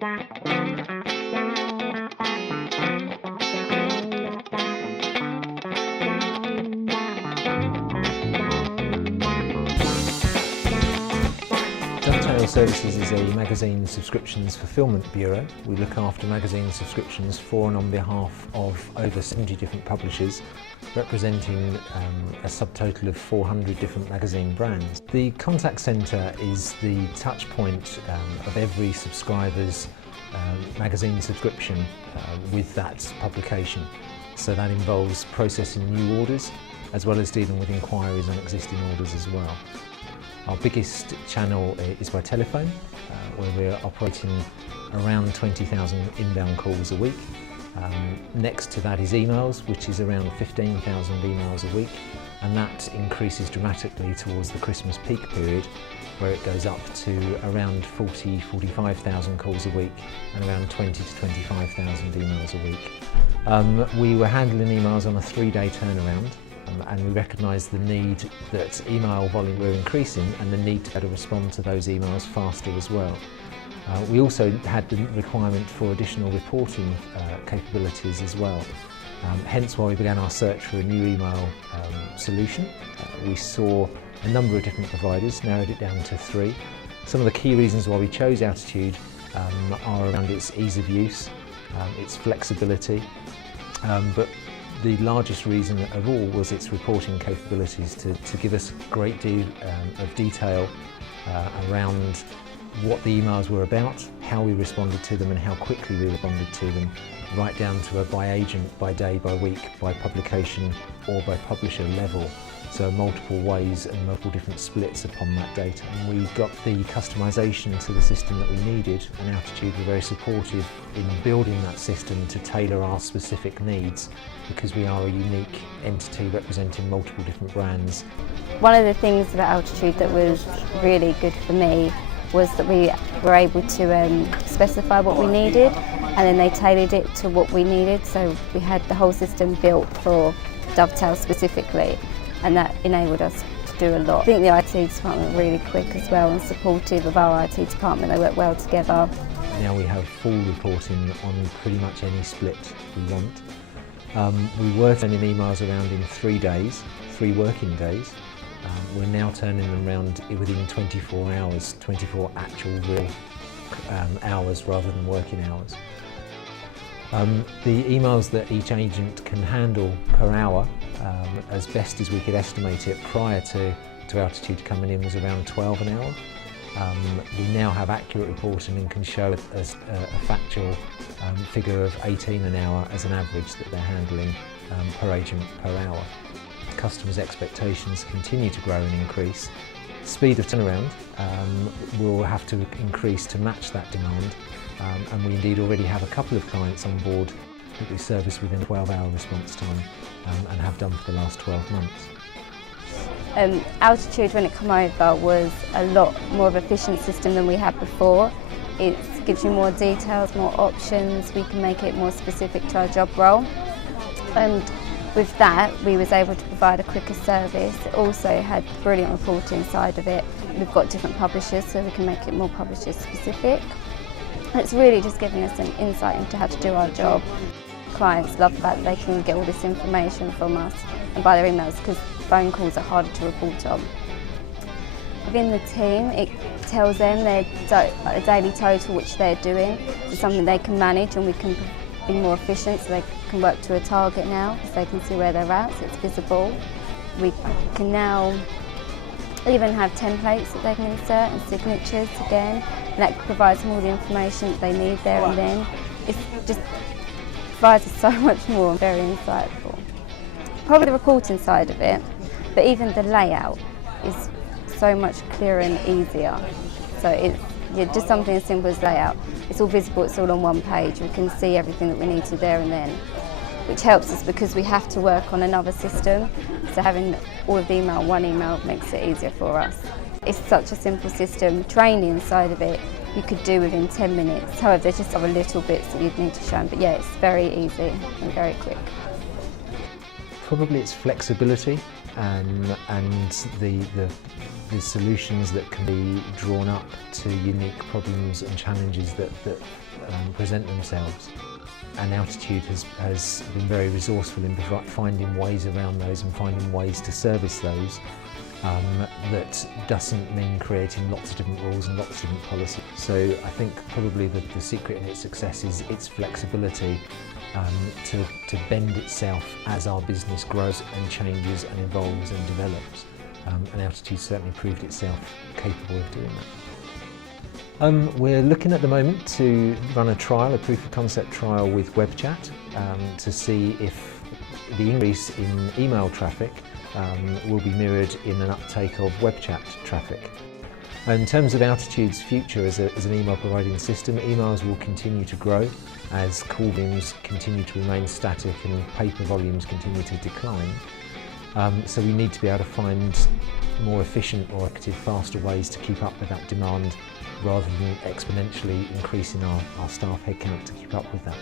Dovetail Services is a magazine subscriptions fulfilment bureau. We look after magazine subscriptions for and on behalf of over 70 different publishers, representing a subtotal of 400 different magazine brands. The contact centre is the touch point of every subscriber's magazine subscription with that publication. So that involves processing new orders as well as dealing with inquiries on existing orders as well. Our biggest channel is by telephone, where we're operating around 20,000 inbound calls a week. Next to that is emails, which is around 15,000 emails a week, and that increases dramatically towards the Christmas peak period, where it goes up to around 45,000 calls a week and around 20 to 25,000 emails a week. We were handling emails on a 3-day turnaround. And we recognised the need that email volume were increasing and the need to be able to respond to those emails faster as well. We also had the requirement for additional reporting capabilities as well. Hence why we began our search for a new email solution. We saw a number of different providers, narrowed it down to 3. Some of the key reasons why we chose Altitude are around its ease of use, its flexibility, but the largest reason of all was its reporting capabilities to give us a great deal of detail around what the emails were about, how we responded to them and how quickly we responded to them, right down to a by agent, by day, by week, by publication or by publisher level. So multiple ways and multiple different splits upon that data. And we got the customisation to the system that we needed, and Altitude were very supportive in building that system to tailor our specific needs, because we are a unique entity representing multiple different brands. One of the things about Altitude that was really good for me was that we were able to specify what we needed, and then they tailored it to what we needed. So we had the whole system built for Dovetail specifically, and that enabled us to do a lot. I think the IT department were really quick as well and supportive of our IT department. They work well together. Now we have full reporting on pretty much any split we want. We were turning emails around in 3 days, 3 working days. We're now turning them around within 24 hours, 24 actual real hours rather than working hours. The emails that each agent can handle per hour, as best as we could estimate it prior to Altitude coming in, was around 12 an hour. We now have accurate reporting and can show a factual figure of 18 an hour as an average that they're handling per agent per hour. Customers' expectations continue to grow and increase. Speed of turnaround will have to increase to match that demand, and we indeed already have a couple of clients on board that we service within a 12-hour response time and have done for the last 12 months. Altitude, when it came over, was a lot more of an efficient system than we had before. It gives you more details, more options. We can make it more specific to our job role, and with that we was able to provide a quicker service. It also had brilliant reporting side of it. We've got different publishers, so we can make it more publisher specific. It's really just giving us an insight into how to do our job. Clients love that they can get all this information from us and by their emails, because phone calls are harder to report on. Within the team, it tells them their daily total which they're doing. It's something they can manage, and we can be more efficient, so they can work to a target now, so they can see where they're at, so it's visible. We can now even have templates that they can insert and signatures again, and that provides them all the information that they need there and then. It just provides us so much more, very insightful. Probably the reporting side of it, but even the layout is so much clearer and easier. So it's just something as simple as layout. It's all visible, it's all on one page. We can see everything that we need to there and then, which helps us because we have to work on another system. So having all of the email, one email, makes it easier for us. It's such a simple system. Training side of it, you could do within 10 minutes. However, there's just other little bits that you'd need to show them. But yeah, it's very easy and very quick. Probably its flexibility. and the solutions that can be drawn up to unique problems and challenges that present themselves. And Altitude has been very resourceful in finding ways around those and finding ways to service those that doesn't mean creating lots of different rules and lots of different policies. So I think probably the secret in its success is its flexibility to bend itself as our business grows and changes and evolves and develops. And Altitude certainly proved itself capable of doing that. We're looking at the moment to run a trial, a proof of concept trial with web chat to see if the increase in email traffic will be mirrored in an uptake of web chat traffic. In terms of Altitude's future as an email providing system, emails will continue to grow as call volumes continue to remain static and paper volumes continue to decline. So we need to be able to find more efficient or active, faster ways to keep up with that demand rather than exponentially increasing our staff headcount to keep up with that.